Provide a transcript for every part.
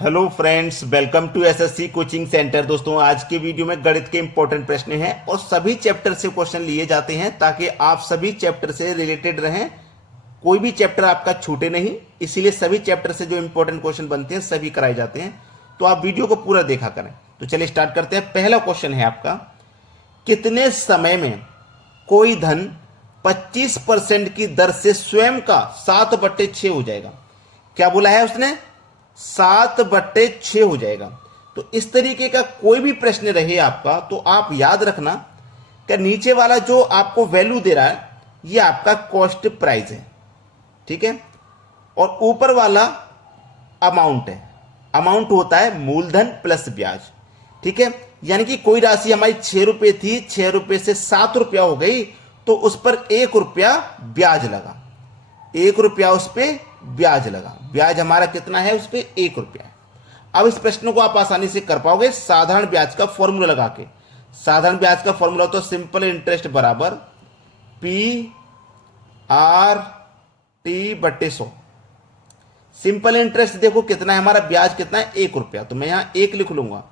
Hello friends, welcome to SSC coaching centre. दोस्तों, आज के वीडियो में गणित के इंपॉर्टेंट प्रश्न हैं और सभी चैप्टर से क्वेश्चन लिए जाते हैं ताकि आप सभी चैप्टर से रिलेटेड रहें, कोई भी चैप्टर आपका छूटे नहीं। इसीलिए सभी चैप्टर से जो इंपॉर्टेंट क्वेश्चन बनते हैं सभी कराए जाते हैं, तो आप वीडियो को पूरा देखा करें। तो चलिए स्टार्ट करते हैं। पहला क्वेश्चन है आपका, कितने समय में कोई धन 25% की दर से स्वयं का 7/6 हो जाएगा? क्या बोला है उसने? 7/6 हो जाएगा। तो इस तरीके का कोई भी प्रश्न रहे आपका तो आप याद रखना कि नीचे वाला जो आपको वैल्यू दे रहा है ये आपका कॉस्ट प्राइस है, ठीक है, और ऊपर वाला अमाउंट है। अमाउंट होता है मूलधन प्लस ब्याज, ठीक है। यानी कि कोई राशि हमारी 6 रुपए थी, 6 रुपए से 7 रुपया हो गई, तो उस पर 1 रुपया ब्याज लगा। 1 रुपया उस पर ब्याज लगा। ब्याज हमारा कितना है? उस पर 1 रुपया है। अब इस प्रश्न को आप आसानी से कर पाओगे साधारण ब्याज का फॉर्मूला लगा के। साधारण ब्याज का फॉर्मूला तो सिंपल इंटरेस्ट बराबर P/R/T/100। सिंपल इंटरेस्ट देखो कितना है हमारा, ब्याज कितना है? 1 रुपया, तो मैं यहां 1 लिख लूंगा।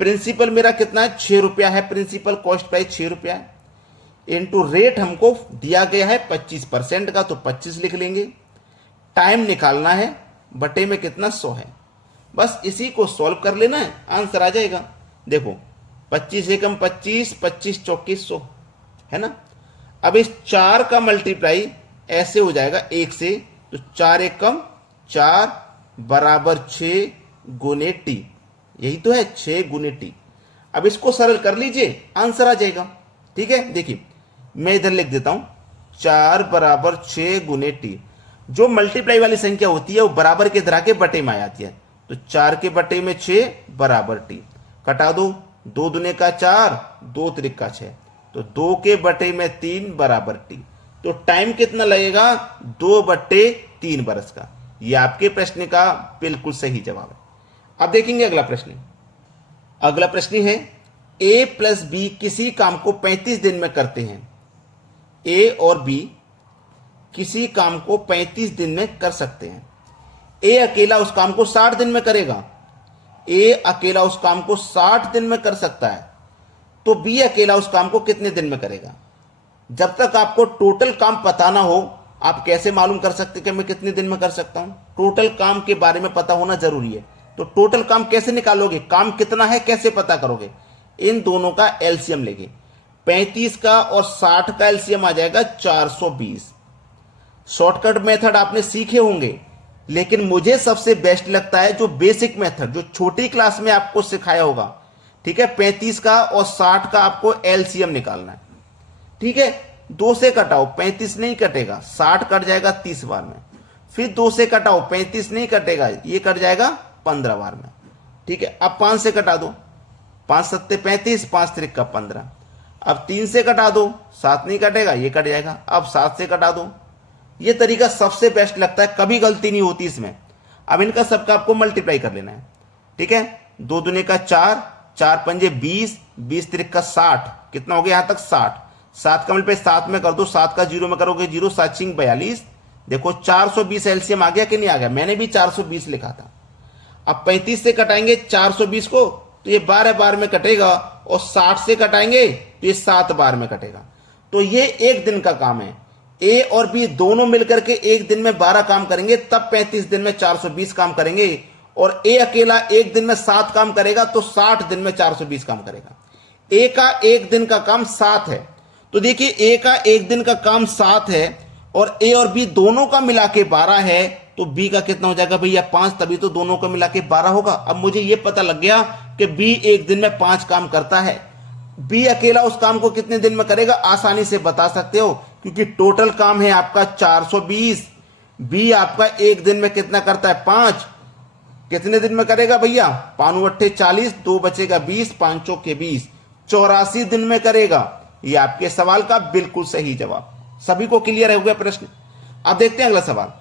प्रिंसिपल मेरा कितना है? 6 रुपया है। प्रिंसिपल कॉस्ट प्राइस 6 रुपया है। इनटू रेट हमको दिया गया है 25% का, तो 25 लिख लेंगे। टाइम निकालना है, बटे में कितना? 100 है। बस इसी को सॉल्व कर लेना है, आंसर आ जाएगा। देखो 25 एकम 25, 25 चौकी 100 है ना। अब इस 4 का मल्टीप्लाई ऐसे हो जाएगा 1 से, तो 4 एकम 4 बराबर 6 गुने टी। यही तो है, 6 गुने टी। अब इसको सरल कर लीजिए, आंसर आ जाएगा, ठीक है। देखिए मैं इधर लिख देता हूं, 4 बराबर 6 गुने टी। जो मल्टीप्लाई वाली संख्या होती है वो बराबर के इधर के बटे में आ जाती है, तो 4 के बटे में 6 बराबर टी। कटा दो, 2 दूने का 4, 2 त्रिक का 6, तो 2 के बटे में 3 बराबर टी। तो टाइम कितना लगेगा? 2/3 बरस का। यह आपके प्रश्न का बिल्कुल सही जवाब है। अब देखेंगे अगला प्रश्न। अगला प्रश्न है, A प्लस बी किसी काम को 35 दिन में करते हैं। A और B किसी काम को 35 दिन में कर सकते हैं। ए अकेला उस काम को 60 दिन में करेगा। ए अकेला उस काम को 60 दिन में कर सकता है, तो बी अकेला उस काम को कितने दिन में करेगा? जब तक आपको टोटल काम पता ना हो, आप कैसे मालूम कर सकते कि मैं कितने दिन में कर सकता हूं? टोटल काम के बारे में पता होना जरूरी है। तो टोटल काम कैसे निकालोगे? काम कितना है कैसे पता करोगे? इन दोनों का एलसीएम लेंगे। 35 का और 60 का एलसीएम आ जाएगा 420। शॉर्टकट मेथड आपने सीखे होंगे, लेकिन मुझे सबसे बेस्ट लगता है जो बेसिक मेथड, जो छोटी क्लास में आपको सिखाया होगा, ठीक है। 35 का और 60 का आपको एलसीएम निकालना है, ठीक है। 2 से कटाओ, 35 नहीं कटेगा, 60 कट जाएगा 30 बार में। फिर 2 से कटाओ, 35 नहीं कटेगा, ये कट जाएगा 15 बार में, ठीक है। अब 5 से कटा दो, 5 सत्ते 35, 5 त्रिक का 15। अब 3 से कटा दो, 7 नहीं कटेगा, ये कट जाएगा। अब 7 से कटा दो। ये तरीका सबसे बेस्ट लगता है, कभी गलती नहीं होती इसमें। अब इनका सबका आपको मल्टीप्लाई कर लेना है, ठीक है। 2 दूने का 4, 4 पंजे 20, 20 त्रिक का 60, कितना हो गया यहां तक? 60। 7 का मल्टीप्लाई 7 में कर दो, 7 का 0 में करोगे 0, 7 छिंग 42। देखो 420 एलसीएम आ गया कि नहीं आ गया? मैंने भी 420 लिखा था। अब 35 से कटाएंगे 420 को, तो ये 12 बार में कटेगा, और 60 से कटाएंगे तो ये 7 बार में कटेगा। तो ये 1 दिन का काम है। ए और बी दोनों मिलकर के 1 दिन में 12 काम करेंगे, तब 35 दिन में 420 काम करेंगे। और ए अकेला 1 दिन में 7 काम करेगा, तो 60 दिन में 420 काम करेगा। ए का 1 दिन का काम 7 है, तो देखिए ए का 1 दिन का काम 7 है, और ए और बी दोनों का मिला के 12 है, तो बी का कितना हो जाएगा भैया? 5, तभी तो दोनों का मिला के 12 होगा। अब मुझे यह पता लग गया कि बी 1 दिन में 5 काम करता है। बी अकेला उस काम को कितने दिन में करेगा? आसानी से बता सकते हो, क्योंकि टोटल काम है आपका 420। बी आपका 1 दिन में कितना करता है? 5। कितने दिन में करेगा भैया? 5 अट्ठे 40, 2 बचेगा 20, 5 चौके 20, 84 दिन में करेगा। ये आपके सवाल का बिल्कुल सही जवाब। सभी को क्लियर हो गया प्रश्न? अब देखते हैं अगला सवाल।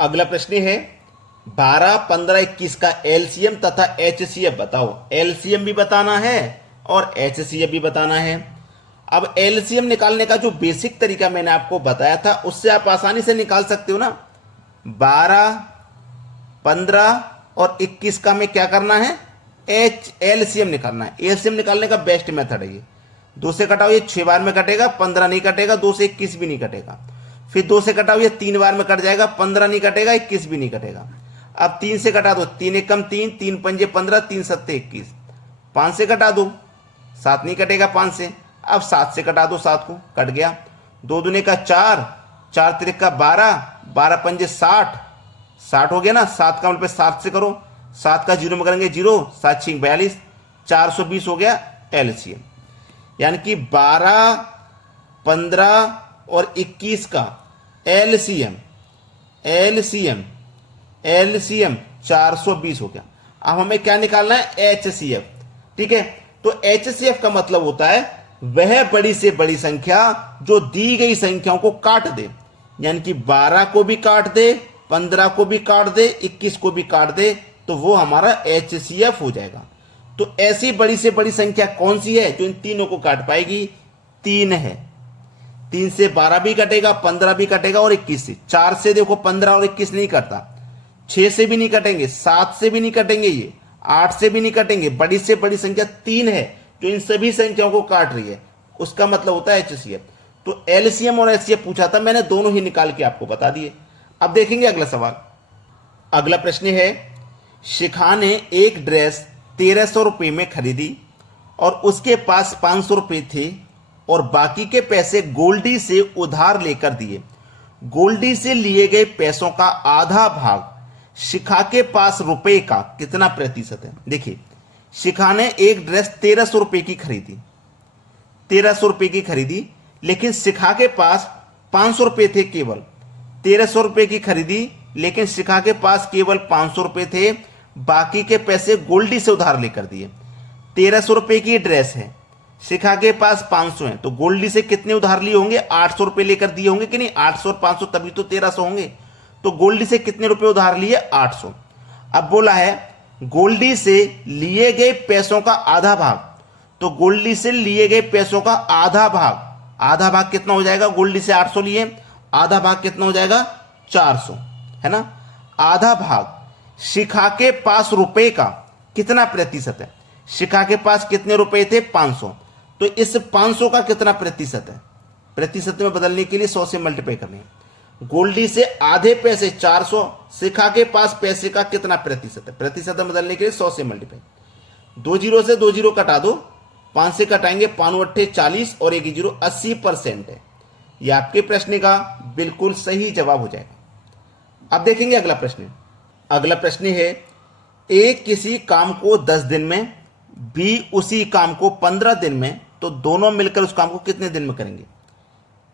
अगला प्रश्न है, 12, 15, 21 का एलसीएम तथा एचसीएफ बताओ। एलसीएम भी बताना है और एचसीएफ भी बताना है। अब एलसीएम निकालने का जो बेसिक तरीका मैंने आपको बताया था, उससे आप आसानी से निकाल सकते हो ना। 12, 15 और 21 का में क्या करना है, एलसीएम निकालना है। एलसीएम निकालने का बेस्ट मेथड है ये। 2 से कटाओ, ये 6 बार में कटेगा, 15 नहीं कटेगा, 2 से 21 भी नहीं कटेगा। फिर 2 से कटाओ, ये 3 बार में कट जाएगा, 15 नहीं कटेगा, 21 भी नहीं कटेगा। अब 3 से कटा दो, 3 एकम 3, 3 पंजे 15, 3 सत्ते 21। 5 से कटा दो, 7 नहीं कटेगा 5 से। अब 7 से कटा दो, 7 को, कट गया। 2 दूने का 4, 4 तिरिक का 12, 12 पंजे 60, 60 हो गया ना। 7 का मतलब 7 से करो, 7 का 0 में करेंगे 0, 7 6 42, 420 हो गया एलसीएम। यानी कि 12, 15 और 21 का एलसीएम 420 हो गया। अब हमें क्या निकालना है, एचसीएफ। ठीक है, तो एचसीएफ का मतलब होता है वह बड़ी से बड़ी संख्या जो दी गई संख्याओं को काट दे। यानी कि 12 को भी काट दे, 15 को भी काट दे, 21 को भी काट दे, तो वो हमारा एचसीएफ हो जाएगा। तो ऐसी बड़ी से बड़ी संख्या कौन सी है जो इन तीनों को काट पाएगी, 3 है। 3 से 12 भी कटेगा, 15 भी कटेगा और 21 से। 4 से देखो 15 और 21 नहीं कटता, 6 से भी नहीं कटेंगे, 7 से भी नहीं कटेंगे, ये 8 से भी नहीं कटेंगे। बड़ी से बड़ी संख्या 3 है जो इन सभी संख्याओं को काट रही है, उसका मतलब होता है एचसीएफ। तो एलसीएम और एचसीएफ पूछा था, मैंने दोनों ही निकाल के आपको बता दिए। अब देखेंगे अगला सवाल। अगला प्रश्न है, शिखा ने एक ड्रेस 1300 रुपये में खरीदी और उसके पास 500 रुपये थे और बाकी के पैसे गोल्डी से उधार लेकर दिए। गोल्डी से लिए गए पैसों का आधा भाग शिखा के पास रुपए का कितना प्रतिशत है। देखिए, शिखा ने एक ड्रेस 1300 रुपये की खरीदी, 1300 रुपये की खरीदी, लेकिन शिखा के पास 500 रुपये थे केवल। 1300 रुपये की खरीदी, लेकिन शिखा के पास केवल 500 रुपये थे, बाकी के पैसे गोल्डी से उधार लेकर दिए। 1300 रुपये की ड्रेस है, शिखा के पास 500 है, तो गोल्डी से कितने उधार लिए होंगे, 800 रुपये लेकर दिए होंगे कि नहीं। 800 और 500 तभी तो 1300 होंगे। तो गोल्डी से कितने रुपए उधार लिए, 800। अब बोला है गोल्डी से लिए गए पैसों का आधा भाग, तो गोल्डी से लिए गए पैसों का आधा भाग कितना हो जाएगा, गोल्डी से 800 लिए, आधा भाग कितना हो जाएगा, 400, है ना। आधा भाग शिखा के पास रुपए का कितना प्रतिशत है, शिखा के पास कितने रुपए थे, 500, तो इस 500 का कितना प्रतिशत है। प्रतिशत में बदलने के लिए 100 से मल्टीप्लाई करनी है। गोल्डी से आधे पैसे 400, शिखा के पास पैसे का कितना प्रतिशत है। प्रतिशत में बदलने के लिए 100 से मल्टीप्लाई, 2 जीरो से 2 जीरो कटा दो, 5 से कटाएंगे 5 8 40 और 1 जीरो 80% है। यह आपके प्रश्न का बिल्कुल सही जवाब हो जाएगा। अब देखेंगे अगला प्रश्न। अगला प्रश्न है, ए किसी काम को 10 दिन में, बी उसी काम को 15 दिन में, तो दोनों मिलकर उस काम को कितने दिन में करेंगे।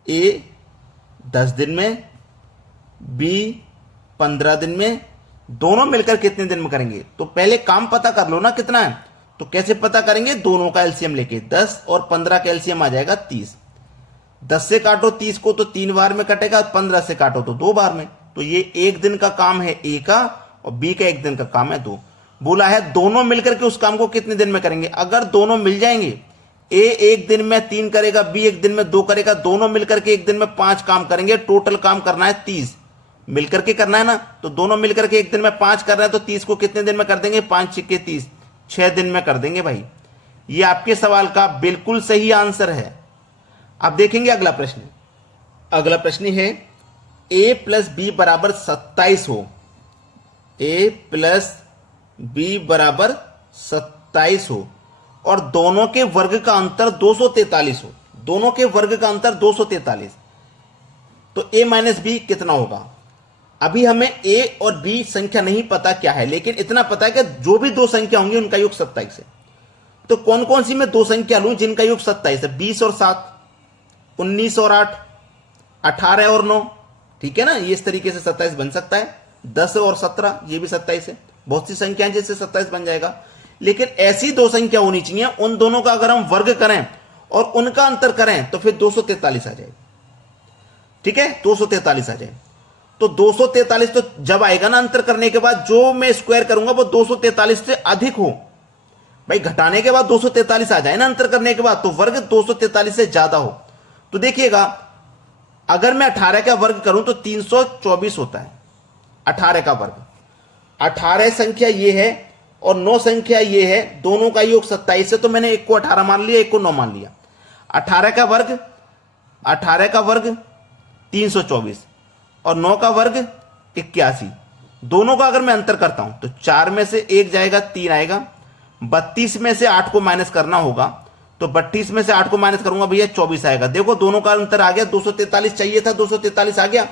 ए 10 दिन में, बी 15 दिन में, दोनों मिलकर कितने दिन में करेंगे। तो पहले काम पता कर लो ना कितना है। तो कैसे पता करेंगे, दोनों का एलसीएम लेके। 10 और 15 का एलसीएम आ जाएगा 30। 10 से काटो 30 को तो 3 बार में कटेगा, 15 से काटो तो 2 बार में। तो ये 1 दिन का काम है ए का और बी का 1 दिन का काम है 2। बोला है दोनों मिलकर के उस काम को कितने दिन में करेंगे। अगर दोनों मिल जाएंगे, ए 1 दिन में 3 करेगा, बी 1 दिन में 2 करेगा, दोनों मिलकर के 1 दिन में 5 काम करेंगे। टोटल काम करना है 30, मिलकर के करना है ना। तो दोनों मिलकर के 1 दिन में 5 कर रहे हैं, तो 30 को कितने दिन में कर देंगे, 5 6 30, 6 दिन में कर देंगे भाई। ये आपके सवाल का बिल्कुल सही आंसर है। अब देखेंगे अगला प्रश्न। अगला प्रश्न है, ए प्लस बी बराबर 27 हो, ए प्लस बी बराबर 27 हो और दोनों के वर्ग का अंतर 243 हो। दोनों के वर्ग का अंतर 243, तो ए माइनस बी कितना होगा। अभी हमें ए और बी संख्या नहीं पता क्या है, लेकिन इतना पता है कि जो भी 2 संख्या होंगी उनका योग 27 है। तो कौन कौन सी मैं 2 संख्या लूं जिनका योग 27 है। 20 और 7, 19 और 8, 18 और 9, ठीक है ना। ये इस तरीके से 27 बन सकता है। 10 और 17, ये भी 27 है। बहुत सी संख्याएं जिससे 27 बन जाएगा, लेकिन ऐसी 2 संख्या होनी चाहिए, उन दोनों का अगर हम वर्ग करें और उनका अंतर करें तो फिर 243 आ जाएगा। ठीक है, 243 आ जाए। तो 243 तो जब आएगा ना अंतर करने के बाद, जो मैं स्क्वायर करूंगा वो 243 से अधिक हो। भाई घटाने के बाद 243 आ जाए ना अंतर करने के बाद, तो वर्ग 243 से ज्यादा हो। तो देखिएगा, अगर मैं 18 का वर्ग करूं तो 324 होता है 18 का वर्ग। 18 संख्या ये है और 9 संख्या ये है, दोनों का योग 27 है, तो मैंने एक को 18 मान लिया, एक को 9 मान लिया। 18 का वर्ग 324 और 9 का वर्ग 81। दोनों का अगर मैं अंतर करता हूं तो 4 में से 1 जाएगा, 3 आएगा। 32 में से 8 को माइनस करना होगा, तो 32 में से 8 को माइनस करूंगा भैया 24 आएगा। देखो दोनों का अंतर आ गया, 243 चाहिए था, 243 आ गया।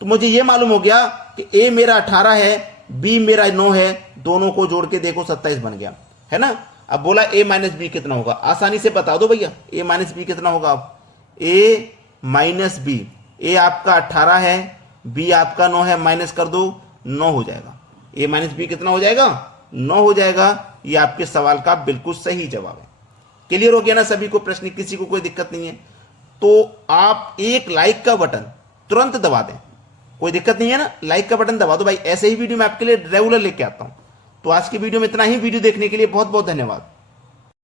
तो मुझे यह मालूम हो गया कि ए मेरा 18 है, बी मेरा 9 है, दोनों को जोड़ के देखो 27 बन गया, है ना। अब बोला ए माइनस बी कितना होगा, आसानी से बता दो भैया, ए माइनस बी कितना होगा। अब ए माइनस बी, ए आपका 18 है, बी आपका 9 है, माइनस कर दो, 9 हो जाएगा। ए माइनस बी कितना हो जाएगा, 9 हो जाएगा। ये आपके सवाल का बिल्कुल सही जवाब है। क्लियर हो गया ना सभी को प्रश्न, किसी को कोई दिक्कत नहीं है। तो आप एक लाइक का बटन तुरंत दबा दें, कोई दिक्कत नहीं है ना, लाइक का बटन दबा दो भाई। ऐसे ही वीडियो मैं आपके लिए रेगुलर लेके आता हूं। तो आज की वीडियो में इतना ही। वीडियो देखने के लिए बहुत बहुत धन्यवाद।